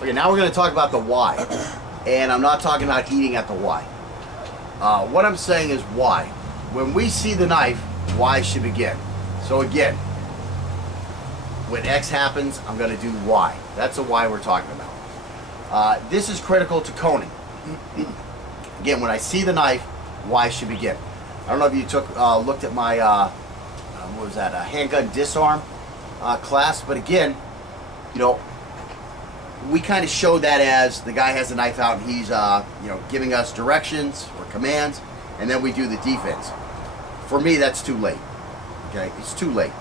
Okay, now we're going to talk about the why. And I'm not talking about eating at the why. What I'm saying is why. When we see the knife, why should begin. So again, when X happens, I'm going to do Y. That's the why we're talking about. This is critical to coning. Again, when I see the knife, Y should begin. I don't know if you looked at my what was that? A handgun disarm class. But again, you know, we kind of showed that as the guy has the knife out and he's you know, giving us directions or commands, and then we do the defense. For me, that's too late. Okay, it's too late.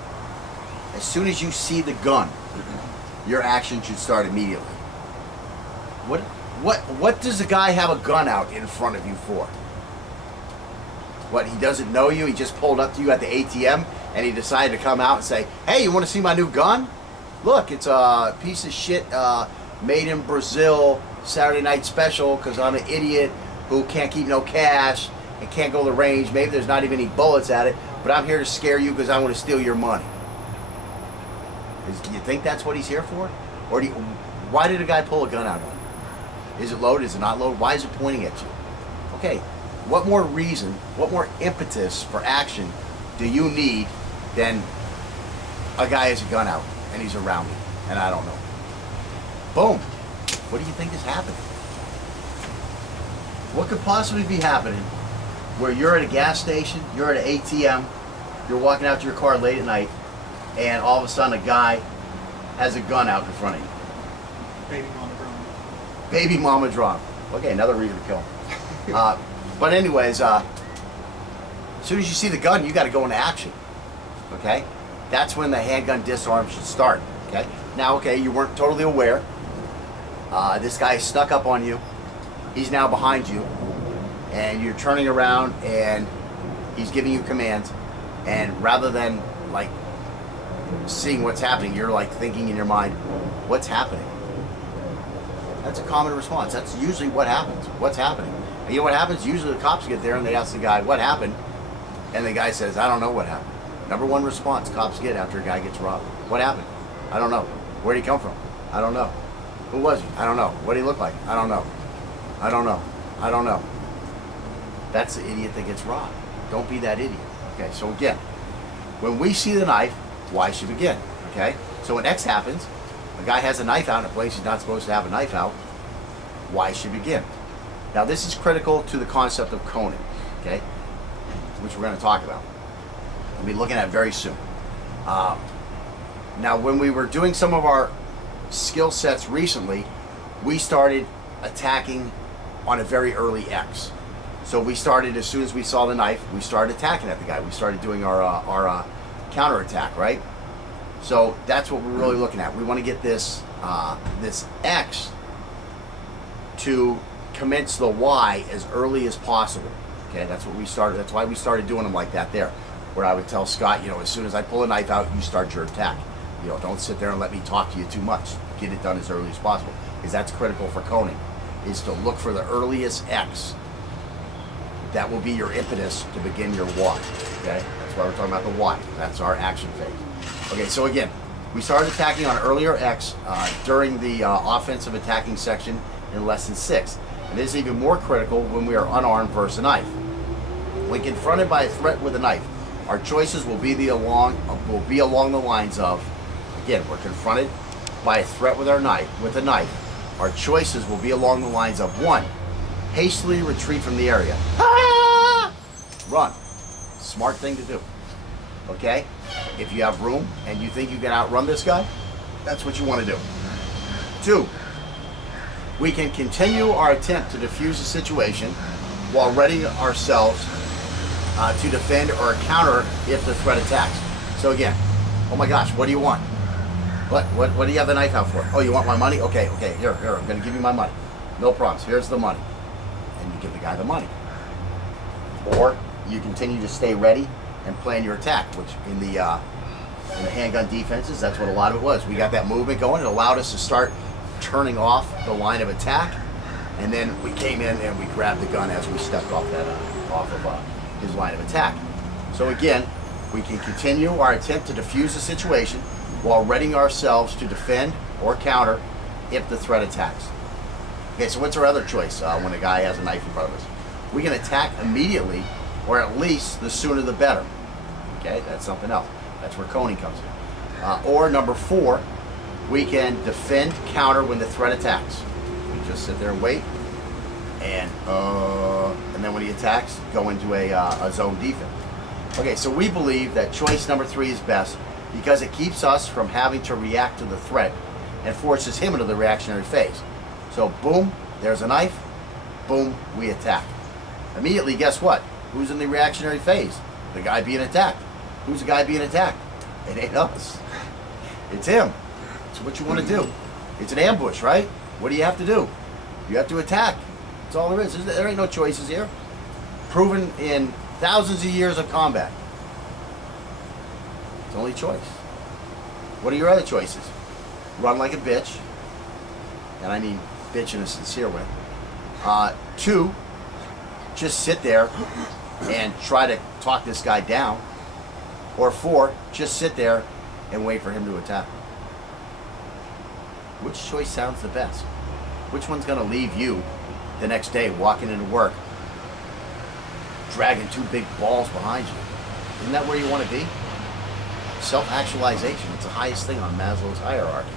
As soon as you see the gun, your action should start immediately. What does a guy have a gun out in front of you for? What, he doesn't know you? He just pulled up to you at the ATM and he decided to come out and say, "Hey, you want to see my new gun? Look, it's a piece of shit made in Brazil, Saturday night special, because I'm an idiot who can't keep no cash and can't go to the range. Maybe there's not even any bullets at it, but I'm here to scare you because I want to steal your money." Do you think that's what he's here for? Or why did a guy pull a gun out on you? Is it loaded? Is it not loaded? Why is it pointing at you? Okay, what more reason, what more impetus for action do you need than a guy has a gun out and he's around me and I don't know? Boom. What do you think is happening? What could possibly be happening where you're at a gas station, you're at an ATM, you're walking out to your car late at night, and all of a sudden a guy has a gun out in front of you? Baby mama drama. Baby mama drama. Okay, another reason to kill him. But anyways, as soon as you see the gun, you got to go into action. Okay? That's when the handgun disarm should start. Okay? Now, okay, you weren't totally aware. This guy snuck up on you. He's now behind you. And you're turning around and he's giving you commands. And rather than, like, seeing what's happening, you're like thinking in your mind, what's happening? That's a common response. That's usually what happens. What's happening? And you know what happens? Usually the cops get there and they ask the guy, what happened? And the guy says, I don't know what happened. Number one response cops get after a guy gets robbed. What happened? I don't know. Where'd he come from? I don't know. Who was he? I don't know. What did he look like? I don't know. I don't know. I don't know. That's the idiot that gets robbed. Don't be that idiot. Okay, so again, when we see the knife, why should begin? Okay? So when X happens, a guy has a knife out in a place he's not supposed to have a knife out, why should begin? Now this is critical to the concept of coning, okay? Which we're going to talk about. We'll be looking at very soon. Now when we were doing some of our skill sets recently, we started attacking on a very early X. So we started, as soon as we saw the knife, we started attacking at the guy. We started doing our counterattack, right? So that's what we're really looking at. We want to get this this X to commence the Y as early as possible. Okay, that's what we started. That's why we started doing them like that there, where I would tell Scott, you know, as soon as I pull a knife out, you start your attack. You know, don't sit there and let me talk to you too much. Get it done as early as possible, because that's critical for coning, is to look for the earliest X. That will be your impetus to begin your Y. Okay, that's why we're talking about the Y. That's our action phase. Okay, so again, we started attacking on earlier X during the offensive attacking section in lesson 6. And this is even more critical when we are unarmed versus a knife. When confronted by a threat with a knife, our choices will be along the lines of, again, we're confronted by a threat with a knife. Our choices will be along the lines of 1, hastily retreat from the area. Run. Smart thing to do. Okay? If you have room and you think you can outrun this guy, that's what you want to do. 2, we can continue our attempt to defuse the situation while readying ourselves to defend or counter if the threat attacks. So again, oh my gosh, what do you want? What do you have the knife out for? Oh, you want my money? Okay, here, I'm going to give you my money. No problems. Here's the money. And you give the guy the money. Or you continue to stay ready and plan your attack, which in the handgun defenses, that's what a lot of it was. We got that movement going. It allowed us to start turning off the line of attack, and then we came in and we grabbed the gun as we stepped off his line of attack. So again, we can continue our attempt to defuse the situation while readying ourselves to defend or counter if the threat attacks. Okay, so what's our other choice when a guy has a knife in front of us? We can attack immediately, or at least the sooner the better. Okay, that's something else. That's where coning comes in. Or number 4, we can defend, counter when the threat attacks. We just sit there and wait, and then when he attacks, go into a zone defense. Okay, so we believe that choice number 3 is best because it keeps us from having to react to the threat and forces him into the reactionary phase. So boom, there's a knife, boom, we attack. Immediately, guess what? Who's in the reactionary phase? The guy being attacked. Who's the guy being attacked? It ain't us. It's him. It's what you want to do. It's an ambush, right? What do you have to do? You have to attack. That's all there is. There ain't no choices here. Proven in thousands of years of combat. It's the only choice. What are your other choices? Run like a bitch. And I mean bitch in a sincere way. 2, just sit there and try to talk this guy down. Or 4, just sit there and wait for him to attack. Which choice sounds the best? Which one's going to leave you the next day walking into work dragging 2 big balls behind you? Isn't that where you want to be? Self-actualization. It's the highest thing on Maslow's hierarchy.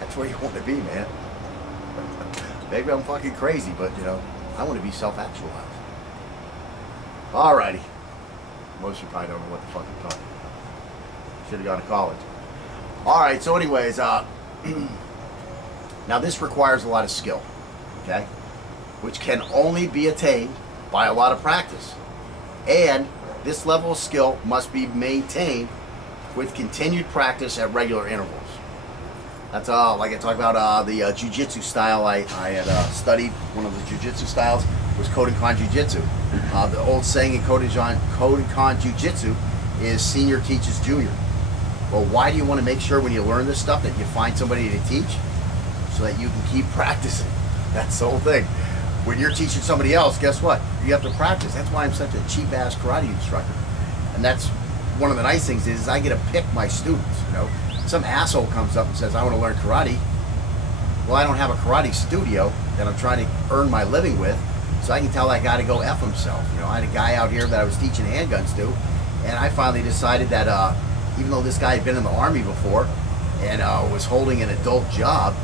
That's where you want to be, man. Maybe I'm fucking crazy, but you know, I want to be self-actualized. Alrighty. Most of you probably don't know what the fuck I'm talking about. Should have gone to college. Alright, so anyways, now this requires a lot of skill, okay? Which can only be attained by a lot of practice. And this level of skill must be maintained with continued practice at regular intervals. That's like I talked about the jiu-jitsu style I had studied. One of the jiu-jitsu styles was Kodokan Jiu-Jitsu. The old saying in Kodokan Jiu-Jitsu is senior teaches junior. Well, why do you want to make sure when you learn this stuff that you find somebody to teach? So that you can keep practicing. That's the whole thing. When you're teaching somebody else, guess what? You have to practice. That's why I'm such a cheap-ass karate instructor. And that's one of the nice things is I get to pick my students, you know. Some asshole comes up and says, I want to learn karate. Well, I don't have a karate studio that I'm trying to earn my living with, so I can tell that guy to go F himself. You know, I had a guy out here that I was teaching handguns to, and I finally decided that even though this guy had been in the Army before and was holding an adult job,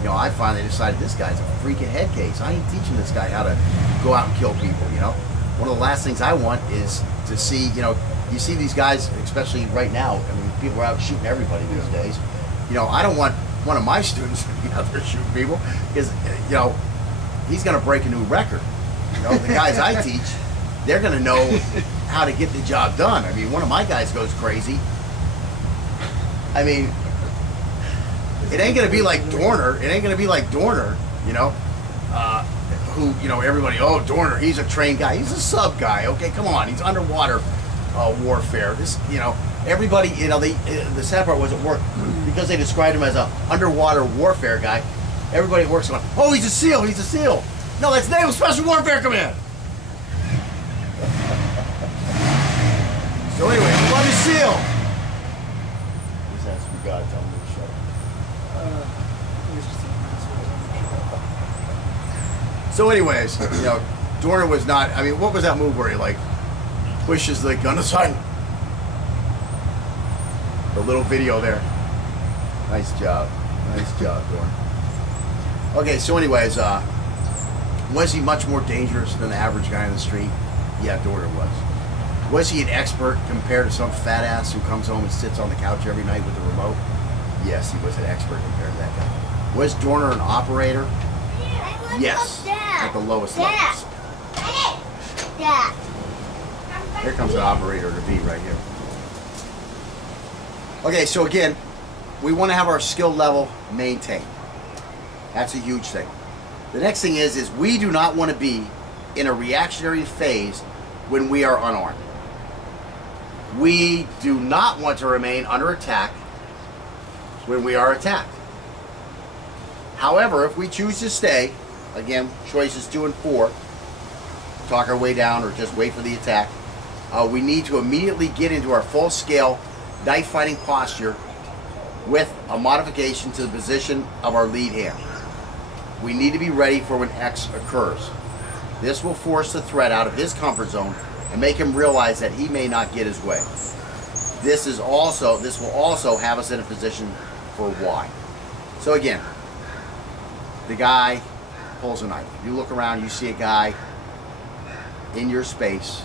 you know, I finally decided this guy's a freaking head case. I ain't teaching this guy how to go out and kill people, you know. One of the last things I want is to see, you know, you see these guys, especially right now, I mean, people are out shooting everybody these days. You know, I don't want one of my students to be out there shooting people because, you know, he's going to break a new record. You know, the guys I teach, they're going to know how to get the job done. I mean, one of my guys goes crazy. I mean, it ain't going to be like Dorner. It ain't going to be like Dorner, you know, who, you know, everybody, oh, Dorner, he's a trained guy. He's a sub guy. Okay, come on. He's underwater warfare. This, you know, everybody, you know, the sad part was at work because they described him as a underwater warfare guy. Everybody at work's going, oh, he's a SEAL, he's a SEAL. No, that's Naval Special Warfare Command. So anyway, love is SEAL. Just ask for God, tell him to shut up. So anyways, you know, Dorner was not, I mean, what was that move where he like pushes the gun aside? The little video there. Nice job, Dorner. Okay, so anyways, was he much more dangerous than the average guy on the street? Yeah, Dorner was. Was he an expert compared to some fat ass who comes home and sits on the couch every night with the remote? Yes, he was an expert compared to that guy. Was Dorner an operator? Yes, at the lowest levels. Here comes an operator to be right here. Okay, so again, we want to have our skill level maintained. That's a huge thing. The next thing is we do not want to be in a reactionary phase when we are unarmed. We do not want to remain under attack when we are attacked. However, if we choose to stay, again, choices 2 and 4, talk our way down or just wait for the attack, we need to immediately get into our full-scale knife fighting posture with a modification to the position of our lead hand. we need to be ready for when X occurs. This will force the threat out of his comfort zone and make him realize that he may not get his way. This will also have us in a position for Y. So again, the guy pulls a knife. You look around, you see a guy in your space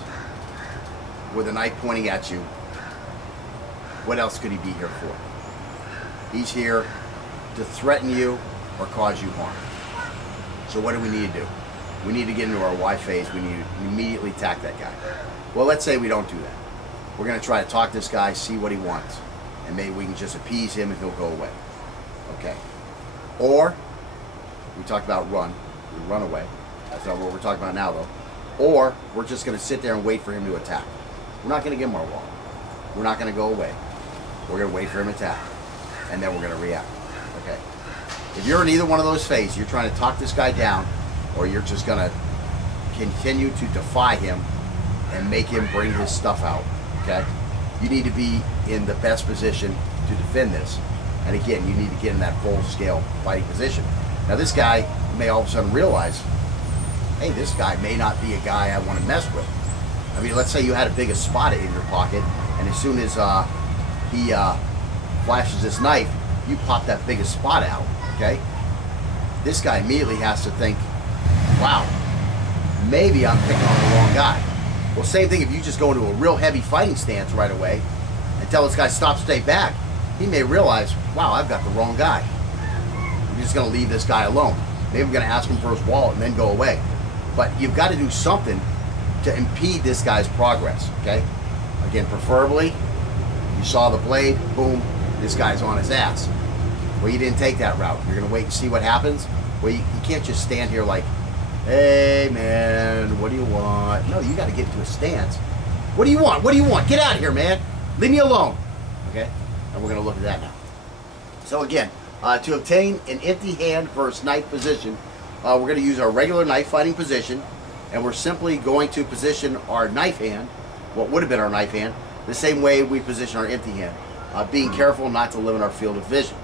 with a knife pointing at you. What else could he be here for? He's here to threaten you or cause you harm. So what do we need to do? We need to get into our Y phase. We need to immediately attack that guy. Well, let's say we don't do that. We're going to try to talk this guy, see what he wants, and maybe we can just appease him and he'll go away. Okay. Or, we talked about run. We run away. That's not what we're talking about now, though. Or, we're just going to sit there and wait for him to attack. We're not going to give him our wall. We're not going to go away. We're going to wait for him to attack. And then we're going to react. Okay. If you're in either one of those phases, you're trying to talk this guy down, or you're just going to continue to defy him and make him bring his stuff out. Okay? You need to be in the best position to defend this. And again, you need to get in that full-scale fighting position. Now, this guy may all of a sudden realize, hey, this guy may not be a guy I want to mess with. I mean, let's say you had a big Espada in your pocket, and as soon as he flashes this knife, you pop that big Espada out, okay? This guy immediately has to think, wow, maybe I'm picking on the wrong guy. Well, same thing if you just go into a real heavy fighting stance right away and tell this guy, stop, stay back. He may realize, wow, I've got the wrong guy. I'm just going to leave this guy alone. Maybe I'm going to ask him for his wallet and then go away. But you've got to do something to impede this guy's progress, okay? Again, preferably, you saw the blade, boom, this guy's on his ass. Well, you didn't take that route. You're going to wait and see what happens. Well, you can't just stand here like, hey, man, what do you want? No, you got to get into a stance. What do you want? What do you want? Get out of here, man. Leave me alone. Okay? And we're going to look at that now. So again, to obtain an empty hand versus knife position, we're going to use our regular knife fighting position, and we're simply going to position our knife hand, what would have been our knife hand, the same way we position our empty hand, being careful not to limit our field of vision.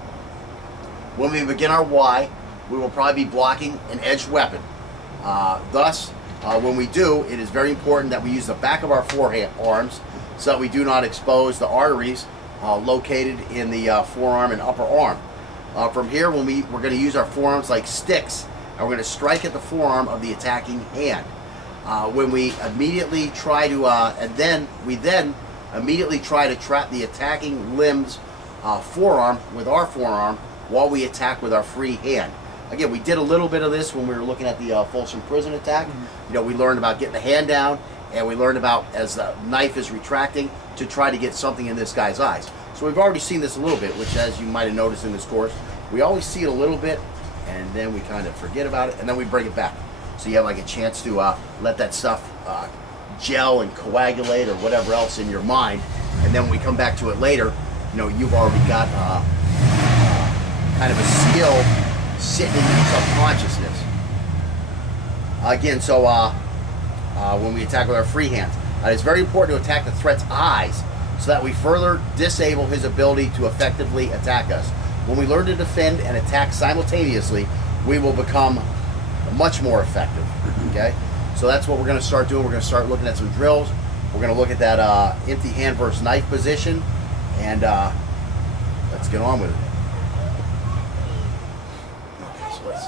When we begin our Y, we will probably be blocking an edged weapon. Thus, when we do, it is very important that we use the back of our forearms so that we do not expose the arteries located in the forearm and upper arm. From here, we're going to use our forearms like sticks, and we're going to strike at the forearm of the attacking hand. When we immediately try to, we then immediately try to trap the attacking limb's forearm with our forearm while we attack with our free hand. Again, we did a little bit of this when we were looking at the Folsom Prison attack. You know, we learned about getting the hand down, and we learned about, as the knife is retracting, to try to get something in this guy's eyes. So we've already seen this a little bit, which, as you might have noticed in this course, we always see it a little bit, and then we kind of forget about it, and then we bring it back. So you have like a chance to let that stuff gel and coagulate or whatever else in your mind, and then when we come back to it later, you know, you've already got kind of a skill sitting in your subconsciousness. Again, so when we attack with our free hands, it's very important to attack the threat's eyes so that we further disable his ability to effectively attack us. When we learn to defend and attack simultaneously, we will become much more effective. Okay, so that's what we're going to start doing. We're going to start looking at some drills. We're going to look at that empty hand versus knife position, and let's get on with it. Okay, so let's